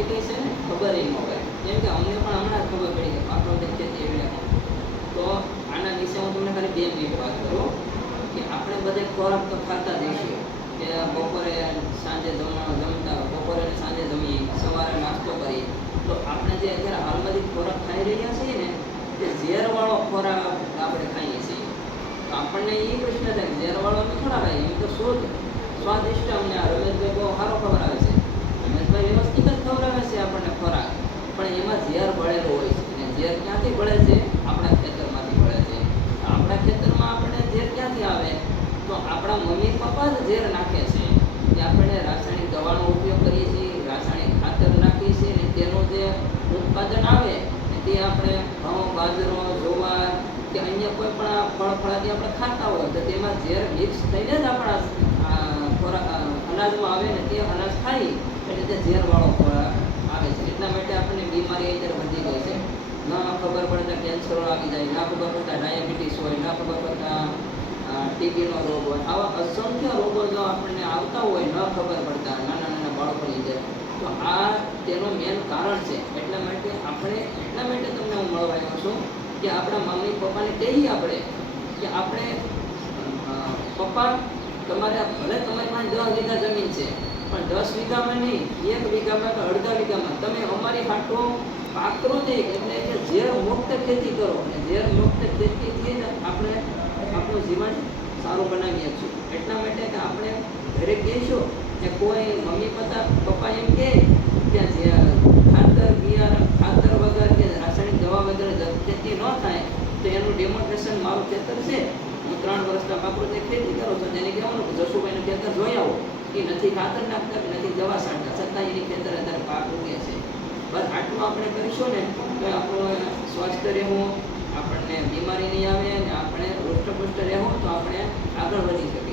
આવી કઈ છે ને ખબર ન હોય. કેમ કે અમને પણ હમણાં ખબર પડી કે પાકડોળની ખેતી એવી રીતે. તો આના વિશે હું તમને ખાલી 2 મિનિટ વાત કરું કે આપણે બધે ખોરાક તો ખાતા જ છીએ કે બપોરે સાંજે જમતા, બપોરે અને સાંજે જમીએ, સવારે નાસ્તો કરીએ. તો આપણે જે અત્યારે હાલમાં જે ખોરાક ખાઈ રહ્યા છીએ ને તે ઝેરવાળો ખોરાક આપણે ખાઈએ છીએ. તો આપણને એ પ્રશ્ન થાય કે ઝેરવાળો અમે થોડા ખાઈએ, એમ તો શુદ્ધ સ્વાદિષ્ટ અમને આ રમેશભાઈ બહુ સારો ખવડાવે છે, રમેશભાઈ વ્યવસ્થિત જ ખવડાવે છે આપણને ખોરાક, પણ એમાં ઝેર ભળેલો હોય છે. અને ઝેર ક્યાંથી ભળે છે? આપણા ખેતરમાંથી ભળે છે. આપણા ખેતરમાં આપણને ઝેર ક્યાંથી આવે? તો આપણા મમ્મી પપ્પા જ ઝેર નાખે છે. કે આપણે રાસાયણિક દવાનો ઉપયોગ કરીએ છીએ, રાસાયણિક ખાતર નાખીએ છીએ, અને તેનું જે ઉત્પાદન આવે તે આપણે ઘઉં, બાજરો, જુવાર કે અન્ય કોઈ પણ ફળ ફળાદી આપણે ખાતા હોય તો તેમાં ઝેર મિક્સ થઈને જ આપણા ખોરાક અનાજમાં આવે ને તે અનાજ ખાઈ એટલે તે ઝેરવાળો ખોરાક આવે છે. એટલા માટે આપણને બીમારી અત્યારે વધી ગઈ છે. ન ખબર પડતા કેન્સર આવી જાય, ના ખબર પડતા ડાયાબિટીસ હોય, ના ખબર પડતા ટીબીનો રોગ હોય. આવા અસંખ્ય રોગો જો આપણને આવતા હોય ન ખબર પડતા નાના નાના બાળકોની જે, તો આ તેનું મેન કારણ છે. એટલા માટે તમને હું મળવા આવ્યો છું કે આપણા મમ્મી પપ્પાને કહીએ આપણે કે આપણે પપ્પા તમારે ભલે તમારી પાસે 10 વીઘા જમીન છે, પણ 10 વીઘામાં નહીં, 1 વીઘામાં કે અડધા વીઘામાં તમે અમારી હાટો પ્રાકૃતિક એટલે કે ઝેર મુક્ત ખેતી કરો. અને ઝેર મુક્ત ખેતીથી જ આપણે આપણું જીવન સારું બનાવીએ છીએ. એટલા માટે કે આપણે ઘરે કહીશું કે કોઈ મમ્મી પપ્પા એમ કહે કે જે ખાતર વગર કે રાસાયણિક દવા વગર ખેતી ન થાય તો એનું ડેમોન્સ્ટ્રેશન મારું ખેતર છે, હું 3 વર્ષના પ્રાકૃતિક ખેતી કરું છું, તેને કહેવાનું કે જસુભાઈનું ખેતર જોઈ આવો, એ નથી ખાતર નાખતા, નથી દવા છાંટતા, છતાં એની ખેતર અત્યારે પાક ઉગે છે. બસ આટલું આપણે કરીશું ને તો આપણું સ્વાસ્થ્ય રહેવું, આપણને બીમારી નહીં આવે અને આપણે હૃષ્ટપુષ્ટ રહેવું, તો આપણે આગળ વધી શકીએ.